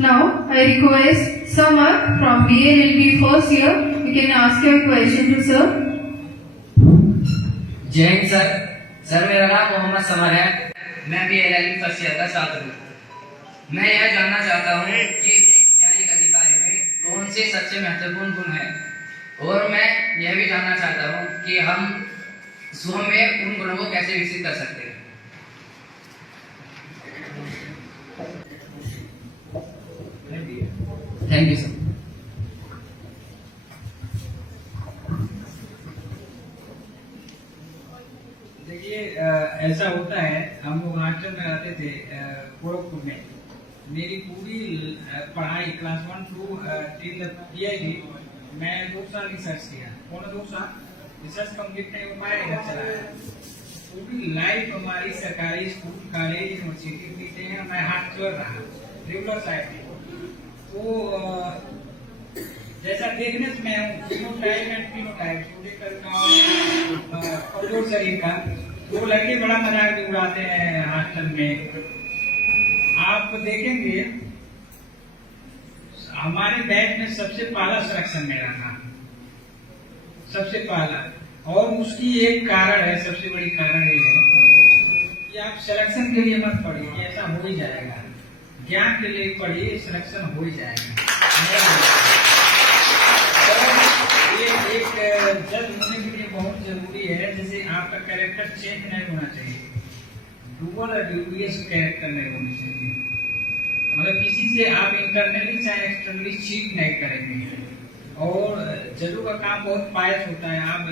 Now, I request Samar from BALLB first year. You can ask your question to sir. जय Hind sir. मेरा नाम Mohammad summer है। मैं BALLB first year का छात्र हूँ। मैं यह जानना चाहता हूँ कि एक न्यायिक अधिकारी में कौन से सबसे महत्वपूर्ण गुण है, और मैं यह भी जानना चाहता हूँ कि हम स्वयं में उन गुणों को कैसे विकसित कर सकते हैं। Thank you sir. देखिए, ऐसा होता है, हम लोग हॉस्टल में रहते थे गोरखपुर में। मेरी पूरी पढ़ाई क्लास 1 to 3 तक किया थी। मैं 2 साल रिसर्च किया, 2 साल रिसर्च कंप्लीट नहीं हो पाया, इधर चला गया। पूरी लाइफ हमारी सरकारी स्कूल, कॉलेज, यूनिवर्सिटी पीते हैं। मैं हॉस्टल रहा रेगुलर साइड में। तो जैसा देखने से मैं हूँ, फिनोटाइप एंड फिनोटाइप छोटे का कमजोर शरीर का, वो लड़के बड़ा मजाक भी उड़ाते हैं हॉस्टल में। आप देखेंगे हमारे बैच में सबसे पहला सिलेक्शन मेरा था, सबसे पहला। और उसकी एक कारण है, सबसे बड़ी कारण ये है कि आप सिलेक्शन के लिए मत पढ़िए, ऐसा हो ही जाएगा। ज्ञान के लिए पढ़िए, सिलेक्शन हो ही जाएगा। एक जज होने के लिए बहुत जरूरी है, जैसे आपका कैरेक्टर चेंज नहीं होना चाहिए, डुअल और ड्यूबियस कैरेक्टर नहीं होनी चाहिए। मतलब किसी से आप इंटरनली चाहे एक्सटर्नली चीट नहीं करेंगे। और जजों का काम बहुत पायस होता है। आप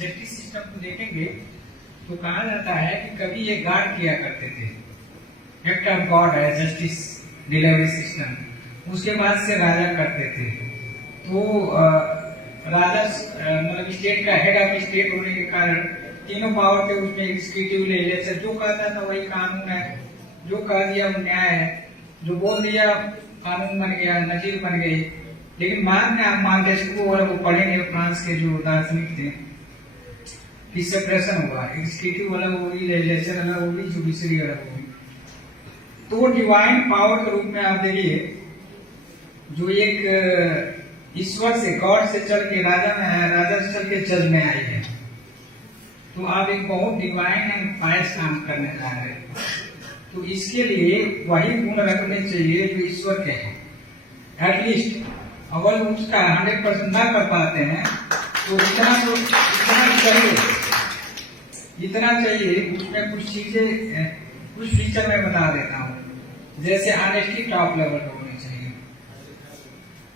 जस्टिस सिस्टम को देखेंगे तो कहा जाता है कि कभी ये गार्ड किया करते थे, एक्ट ऑफ गॉड है जस्टिस डिलीवरी सिस्टम। उसके बाद से राजा करते थे। तो राजा मतलब स्टेट का हेड ऑफ स्टेट होने के कारण तीनों पावर थे उसमें, एग्जीक्यूटिव, लेजिस्लेचर। जो कहता था वही कानून है, जो कह दिया वो न्याय है, जो बोल दिया कानून बन गया, नजीर बन गई। लेकिन बाद में आप मार्क्वेस को पढ़ेंगे, फ्रांस के जो दार्शनिक थे, कि सेपरेशन हुआ, एग्जीक्यूटिव अलग होगी, लेजिस्लेचर अलग होगी, जुडिशरी अलग होगी। तो डिवाइन पावर के रूप में आप देखिए, जो एक ईश्वर से, गॉड से चल के राजा में आया, राजा से चल के जज में आई है। तो आप एक बहुत डिवाइन एंड पायस काम करने जा रहे हैं। तो इसके लिए वही गुण रखने चाहिए जो ईश्वर के हैं। एटलीस्ट अगर उसका 100% ना कर पाते हैं तो इतना चाहिए। उसमें कुछ चीजें, कुछ फीचर मैं बता देता हूँ। जैसे ऑनेस्टी टॉप लेवल पे होनी चाहिए।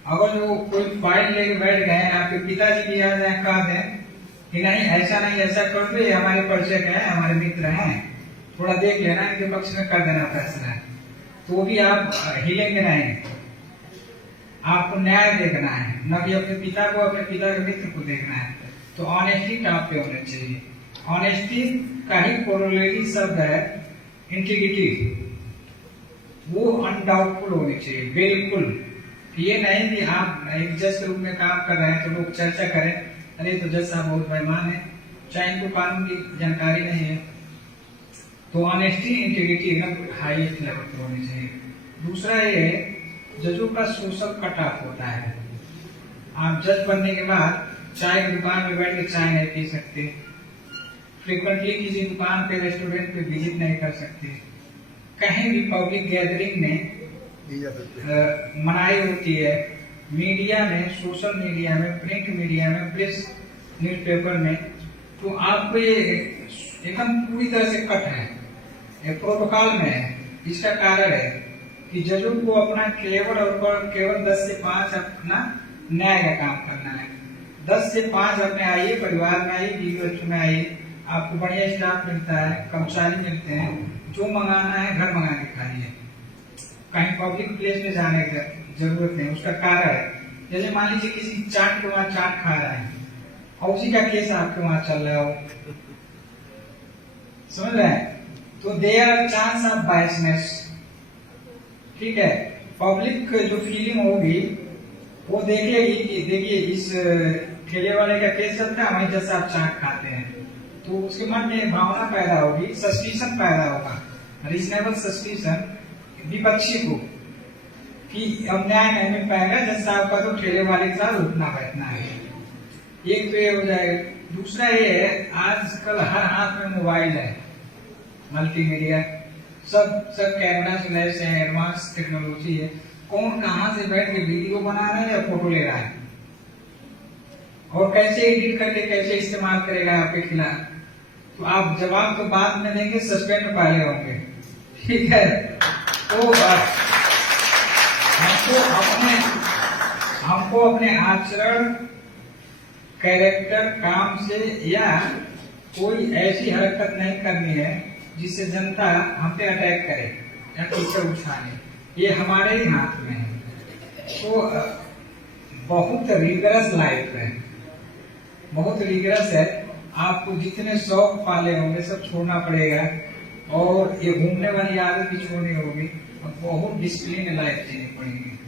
अगर जो कोई फाइल लेके बैठ गए, आपके पिताजी भी आ जाए, कह दें कि नहीं ऐसा नहीं, ऐसा कर दे, हमारे परिचय हैं, हमारे मित्र हैं, थोड़ा देख लेना, इनके पक्ष में कर देना फैसला, तो भी आप हिलेंगे नहीं। आपको न्याय देखना है, न कि अपने पिता को, अपने पिता के मित्र को देखना है। तो ऑनेस्टी टॉप पे होनी चाहिए। ऑनेस्टी का ही कोरोलेटरी शब्द है इंटीग्रिटी। वो अनडाउटफुल होनी चाहिए, बिल्कुल। ये नहीं कि आप एक जज के रूप में काम कर रहे हैं तो लोग चर्चा करें, अरे तो जज साहब बहुत बेईमान है, चाहे इनको कानून की जानकारी नहीं है। तो ऑनेस्टी, इंटीग्रिटी एकदम हाईएस्ट लेवल पर होनी चाहिए। दूसरा ये जजों का सोशल कट ऑफ होता है। आप जज बनने के बाद चाय की दुकान में बैठ के चाय नहीं पी सकते, फ्रीक्वेंटली किसी दुकान पे, रेस्टोरेंट पे विजिट नहीं कर सकते, कहीं भी पब्लिक गैदरिंग में मनाही होती है। मीडिया में, सोशल मीडिया में, प्रिंट मीडिया में, प्रेस न्यूज़पेपर में, तो आपको ये एकदम पूरी तरह से कट है, प्रोटोकॉल में है। इसका कारण है कि जजों को अपना केवल 10 से 5 अपना न्याय का काम करना है। 10 से 5 अपने आइए, परिवार में आइए, बीवी बच्चों में आइए, आपको बढ़िया स्टाफ मिलता है, कर्मचारी मिलते हैं, जो मंगाना है घर मंगा के खाइए, कहीं पब्लिक प्लेस में जाने की जरूरत नहीं। उसका कारण है, जैसे मान लीजिए किसी चाट के वहां चाट खा रहा है और उसी का केस आपके वहां चल रहा हो, समझ रहे हैं, तो there are chance of biasness. ठीक है, पब्लिक जो फीलिंग होगी वो देखेगी कि देखिए इस ठेले वाले का केस चलता है, वहीं जैसे आप चाट खाते हैं, तो उसके मन में भावना पैदा होगी, सस्पिशन पैदा होगा, रीजनेबल सस्पिशन विपक्षी को कि अब न्याय नहीं मिल पाएगा, जज साहब का तो ठेले वाले के साथ उठना बैठना है। एक तो ये हो जाएगा। दूसरा ये है, आजकल हर हाथ में मोबाइल है, मल्टीमीडिया, सब कैमरा से लैस है, एडवांस टेक्नोलॉजी है। कौन कहाँ से बैठ के वीडियो बना रहा है या फोटो ले रहा है, और कैसे एडिट करके कैसे इस्तेमाल करेगा आपके खिलाफ, तो आप जवाब तो बाद में देंगे, सस्पेंड पहले होंगे। ठीक है, तो हमको अपने आचरण, कैरेक्टर, काम से या कोई ऐसी हरकत नहीं करनी है जिससे जनता हम पे अटैक करे या टीचर उछाले, ये हमारे ही हाथ में है। तो बहुत रिगरस लाइफ है, बहुत रिगरस है। आपको जितने शौक पाले होंगे सब छोड़ना पड़ेगा, और ये घूमने वाली आदत भी छोड़नी होगी, और बहुत डिसिप्लिन लाइफ जीनी पड़ेगी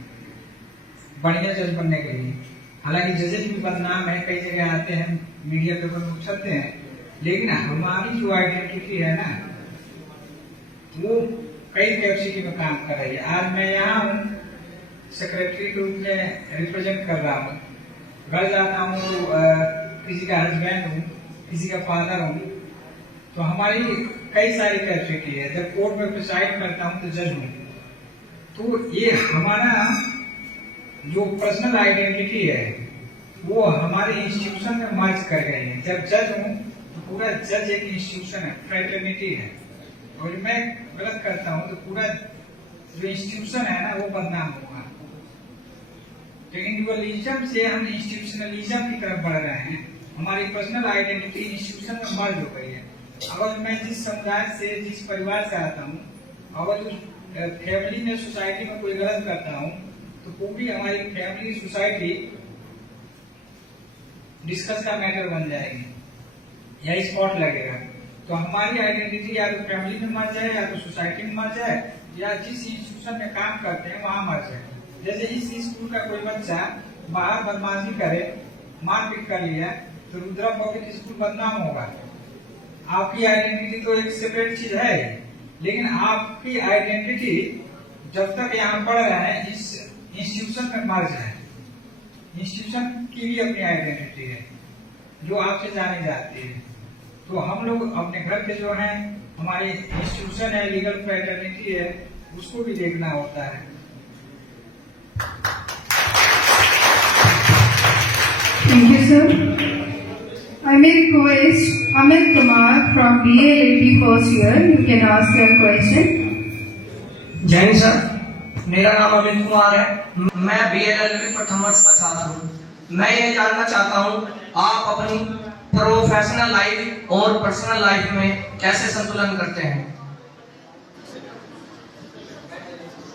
बढ़िया जज बनने के लिए। हालांकि जजेस भी बदनाम है, कई जगह आते हैं मीडिया पेपर में उछलते हैं, लेकिन हमारी जो आइडेंटिटी है ना, वो कई कैपेसिटी में काम कर रही है। आज मैं यहाँ हूँ, सेक्रेटरी के रूप में रिप्रेजेंट कर रहा हूँ, घर जाता हूँ तो किसी का हस्बैंड हूँ, किसी का फादर हूँ, तो हमारी कई सारी कैपेसिटी है। जब कोर्ट में प्रिसाइड करता हूँ तो जज हूँ। तो ये हमारा जो पर्सनल आइडेंटिटी है वो हमारे इंस्टीट्यूशन में मर्ज कर गई है। जब जज हूँ तो पूरा जज एक इंस्टीट्यूशन है, फ्रेटर्निटी है, और मैं गलत करता हूँ तो पूरा जो इंस्टीट्यूशन है ना वो बदनाम होगा। तो इंडिविजुअलिज्म से हम इंस्टीट्यूशनलिज्म की तरफ बढ़ रहे हैं। हमारी पर्सनल आइडेंटिटी इंस्टीट्यूशन में मर्ज हो गई है। अगर मैं जिस समुदाय से, जिस परिवार से आता हूँ, अगर फैमिली में, सोसाइटी में कोई गलत करता हूँ, तो पूरी हमारी फैमिली, सोसाइटी डिस्कस का मैटर बन जाएगी या स्पॉट लगेगा। तो हमारी आइडेंटिटी या तो फैमिली में मर जाए, या तो सोसाइटी में मर जाए, या जिस इंस्टीट्यूशन में काम करते हैं वहां मर जाए। जैसे इस स्कूल का कोई बच्चा बाहर बदमाशी करे, मारपीट कर लिया, तो रुद्रा पब्लिक स्कूल बदनाम होगा। आपकी आइडेंटिटी तो एक सेपरेट चीज है, लेकिन आपकी आइडेंटिटी जब तक यहाँ पढ़ रहे हैं इस इंस्टीट्यूशन में मर्ज है। इंस्टीट्यूशन की भी अपनी आइडेंटिटी है जो आपसे जानी जाती है। तो हम लोग अपने घर के जो हैं, हमारी इंस्टीट्यूशन है, लीगल फ्रेटर्निटी है, उसको भी देखना होता है। Thank you, sir. I may request Amit Kumar from BALLB first year. You can ask your question. जय हिंद सर, मेरा नाम अमित कुमार है। मैं BALLB प्रथम वर्ष का छात्र हूँ। मैं ये जानना चाहता हूँ, आप अपनी प्रोफेशनल लाइफ और पर्सनल लाइफ में कैसे संतुलन करते हैं?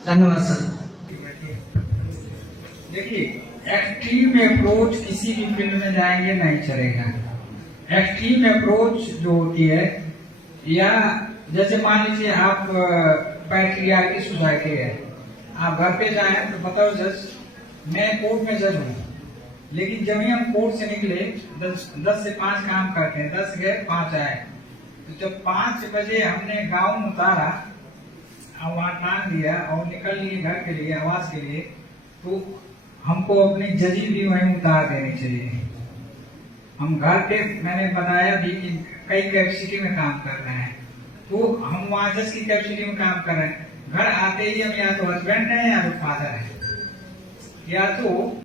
धन्यवाद सर। देखिए, एक्सट्रीम अप्रोच किसी भी फील्ड में जाएंगे नहीं चलेगा। एक्सट्रीम अप्रोच जो होती है, या जैसे मान लीजिए आप पैट्रियार्की सोसाइटी है, आप घर पे जाए तो बताओ जज, मैं कोर्ट में जज हूँ, लेकिन जब ही हम कोर्ट से निकले 10 से 5 काम करते हैं, 10 गए 5 आए, तो जब 5 बजे हमने गाउन उतारा और वहां टांग दिया और निकल लिए घर के लिए, आवाज के लिए, तो हमको अपनी जजी भी वहीं उतार देनी चाहिए। हम घर पे, मैंने बताया भी कि कई कैपेसिटी में काम कर रहे हैं, तो हम वहां जज की कैपेसिटी में काम कर रहे हैं। घर आते ही हम या तो हस्बैंड है या तो फादर है, या तो